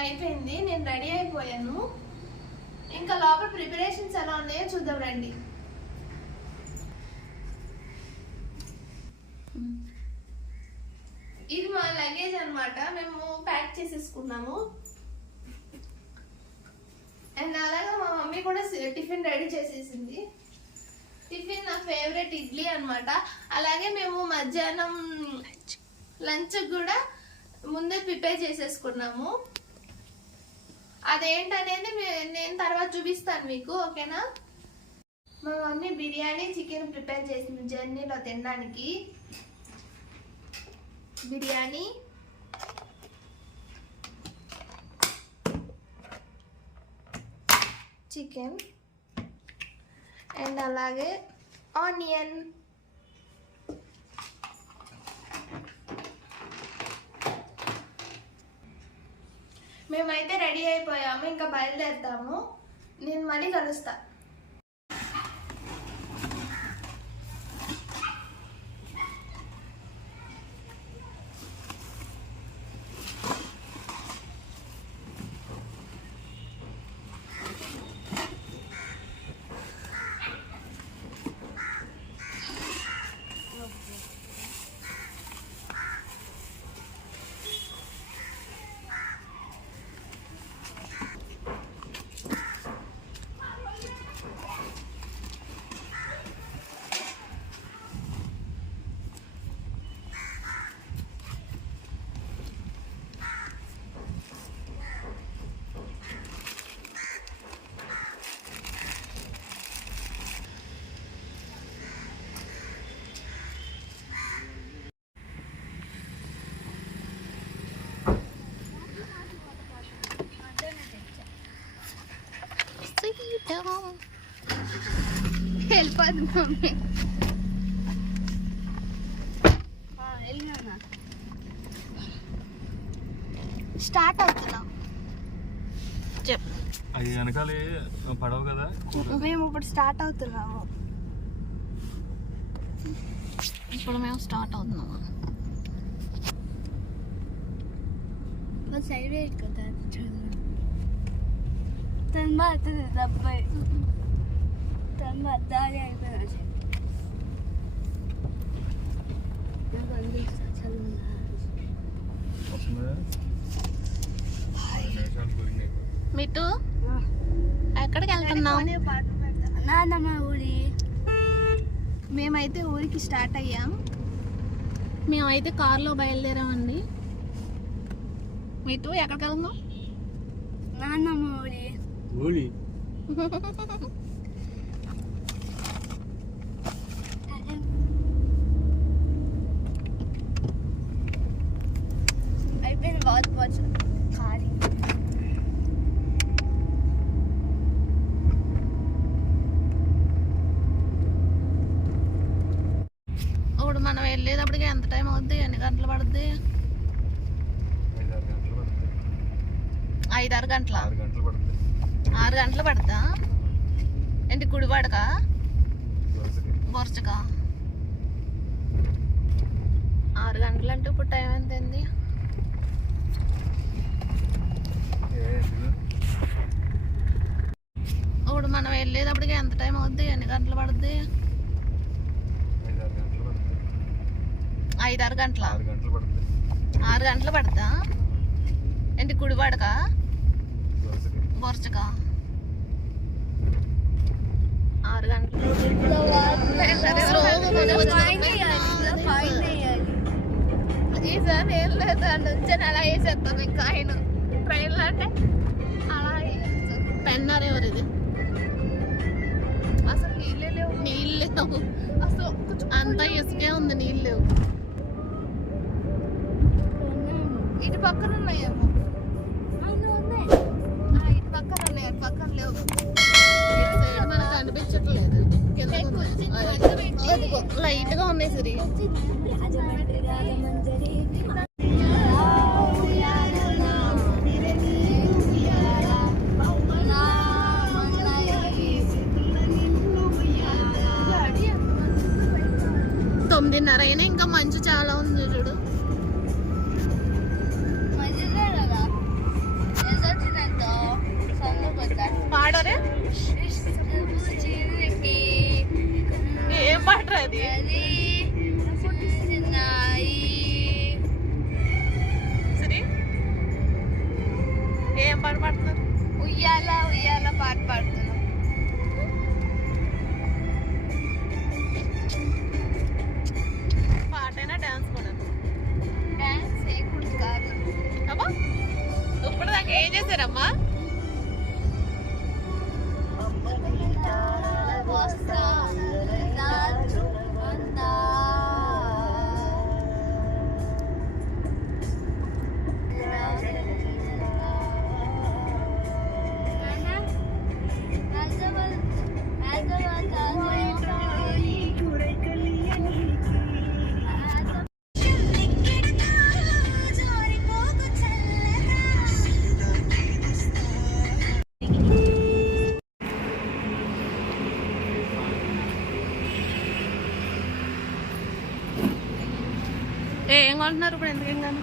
One అయిపోయింది నేను ready అయిపోయాను. ఇంకా లోపల ప్రిపరేషన్స్ ఎలా ఉన్నాయో చూద్దాం రండి. ఇది మా లగేజ్ అనమాట మేము ప్యాక్ చేసేసుకున్నాము. అండ్ అలాగే మా మమ్మీ కూడా టిఫిన్ రెడీ చేసేసింది. టిఫిన్ నా ఫేవరెట్ ఇడ్లీ అనమాట అలాగే మేము మధ్యాహ్నం లంచ్ కూడా ముందే ప్రిపేర్ చేసేసుకున్నాము. అదేంటనేది నేను తర్వాత చూపిస్తాను మీకు ఓకేనా? మా మమ్మీ బిర్యానీ చికెన్ ప్రిపేర్ చేసింది జర్నీలో తినడానికి. బిర్యానీ. చికెన్. అండ్ అలాగే ఆనియన్. మేమైతే రెడీ అయిపోయాము ఇంకా బయలుదేరుతాము. నేను మళ్ళీ కలుస్తా. వెళ్ళిపోతుంది మమ్మీ. స్టార్ట్ అవుతున్నాం. చెప్ అవి వెనకాలే పడవు కదా. మేము ఇప్పుడు స్టార్ట్ అవుతున్నాము. ఇప్పుడు మేము స్టార్ట్ అవుతున్నాము? సైడ్ కదా తన బాధ డెబ్బై మిట్టు ఎక్కడికి వెళ్తున్నాం నాన్నమ్మ ఊరి. మేమైతే ఊరికి స్టార్ట్ అయ్యాం. మేమైతే కార్లో బయలుదేరామండి. మిట్టు ఎక్కడికి వెళ్తున్నాం నాన్నమ్మ ఊరి. ఊలి అయిపోయింది బాగా పోవచ్చు ఖాళీ ఇప్పుడు మనం వెళ్ళేటప్పటికి ఎంత టైం అవుద్ది? ఎన్ని గంటలు పడుద్ది? ఐదు ఆరు గంటలు ఆరు గంటల పడుతుందా ఏంటి గుడివాడక? బొరచక ఆరు గంటలు అంటే ఇప్పుడు టైం ఎంత అయింది ఇదిగో. ఇప్పుడు మనం వెళ్ళేటప్పటికి ఎంత టైం అవుద్ది? ఎన్ని గంటలు పడుద్ది ఐదు ఆరు గంటలు పడుతుంది ఐదు ఆరు గంటల ఆరు గంటలు పడుతుందా ఏంటి గుడివాడక బొరచక ఆరు గంటలు. ఈసారి ఏం లేదు నుంచి అలా వేసేస్తాం ఇంకా ఆయన. ట్రైన్లో అంటే అలా. పెన్నారు ఎవరు ఇది అసలు నీళ్ళే లేవు. నీళ్ళు లేవు. అసలు కొంచెం అంతా ఇసుకే ఉంది నీళ్ళు లేవు. ఇటు పక్కన ఉన్నాయేమో ఆ, ఇటు పక్కన ఉన్నాయి. అటు పక్కన లేవు. ఇటు సైడ్ మనకు కనిపించట్లేదు. లైట్గా ఉన్నాయి సరి. తొమ్మిదిన్నర అయినా ఇంకా మంచు చాలా ఉంది అది? సరే. ఏం పాట పాడుతున్నారు? ఉయ్యాల ఉయ్యాల పాట పాడుతున్నాం. పాటైనా డాన్స్ కూడా. డాన్స్ చేయకూడదు కాదు. అమ్మా ఇప్పుడు దాకా ఏం చేశారమ్మా? వస్తా ఏ, ఏం కొంటున్నారు ఇప్పుడు ఎందుకేం కానీ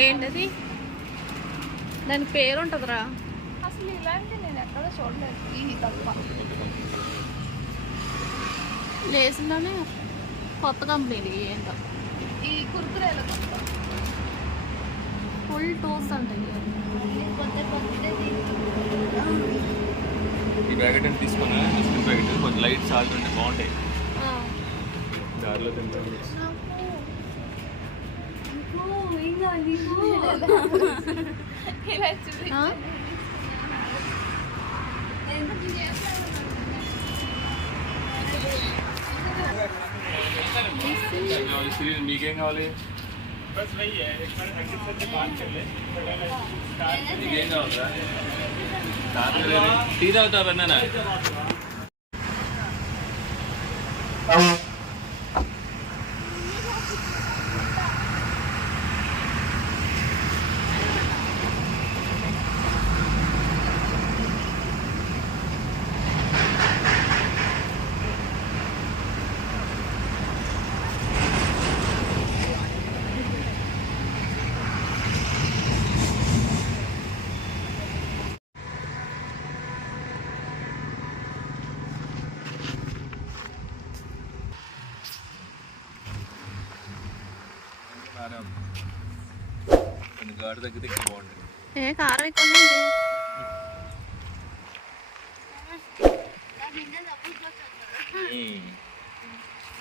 ఏంటది? దాని పేరు ఉంటుందిరా. అసలు ఇలాంటి నేను ఎక్కడ చూడలేదు. ఇది తప్ప లేసిందానే కొత్త కంపెనీది ఏంటో. ఈ కుర్కురేలు ఫుల్ టోస్ట్ ఉంటాయి ఈ ప్యాకెట్ అని తీసుకున్నా? ప్యాకెట్ కొంచెం లైట్ సాల్ట్ ఉంటే బాగుంటాయి. చూపి ఆ? మీకేం కావాలి? నీకేం కావాలరా టీ తాగుతా పెద్దనా గాడి తగ్గితే ఎక్కువ బాగుంటుంది. ఏ కారం ఎక్కువ ఉంది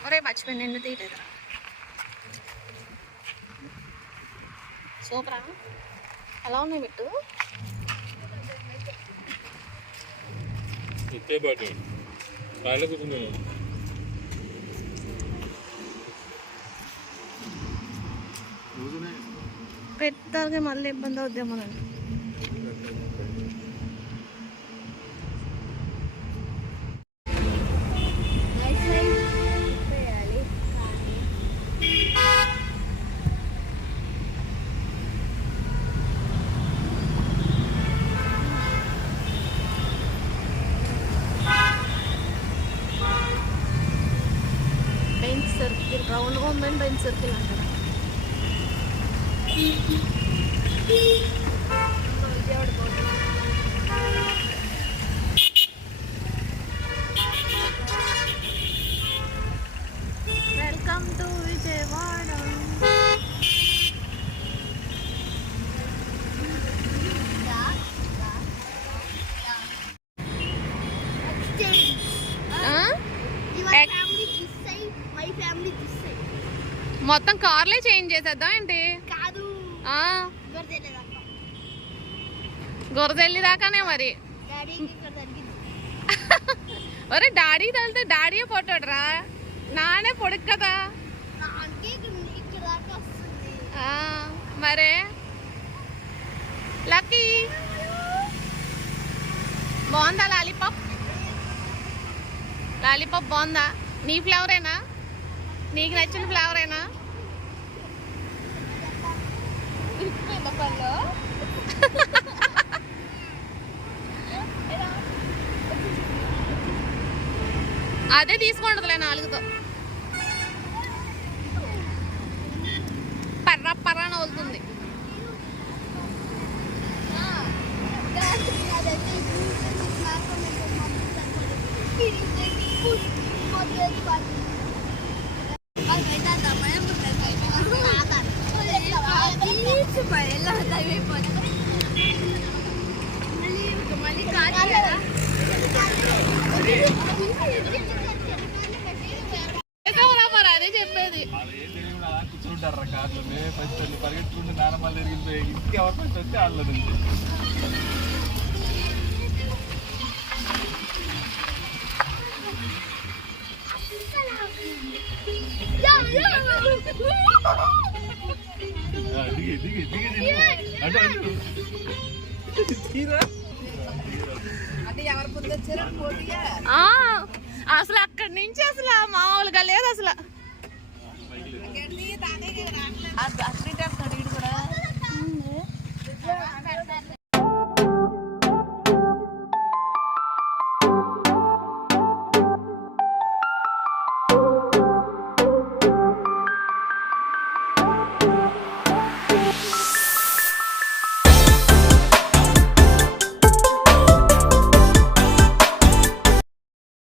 ఒరే మర్చిపోయి నిన్ను తీయలేదు సూపరా? ఎలా ఉన్నాయి బిట్టు? ఇట్టే కూర్చున్నాను ಕೈತಾರ್ಗೆ ಮಲ್ಲಿ ಬಂದ ಉದ್ಯಮ ನಾನು ಬೆಂಚ್ ಸರ್ಕಿಲ್ ರೌಂಡ್ಗೊಂದು ಬೆಂಚ್ ಸರ್ಕಿಲ್ మొత్తం కార్లే చేంజ్ చేసేద్దాం ఏంటి? గురదెల్లి దాకానే మరి. ఒరే డాడీ తగిలితే డాడీ పొట్టాడురా నానే పొడుగు కదా. మరే. లక్కీ. బాగుందా లాలీపాప్? లాలీపాప్ బాగుందా? నీ ఫ్లేవరేనా? నీకు నచ్చిన ఫ్లేవరేనా పళ్ళు అదే తీసుకుంటుందిలే నాలుగుతో. ఫస్ట్ వెళ్ళి పరిగెత్తుకుంటూ మళ్ళీ ఎరిగిపోయి ఇంటికి ఎవరు ఫస్ట్ వస్తే వాళ్ళ నుంచి ఆ, దిగి దిగి దిగి దిగి అటు అటు. తీరా ఆ, అసలు అక్కడి నుంచి అసలు మామూలుగా లేదు అసలు. I've, I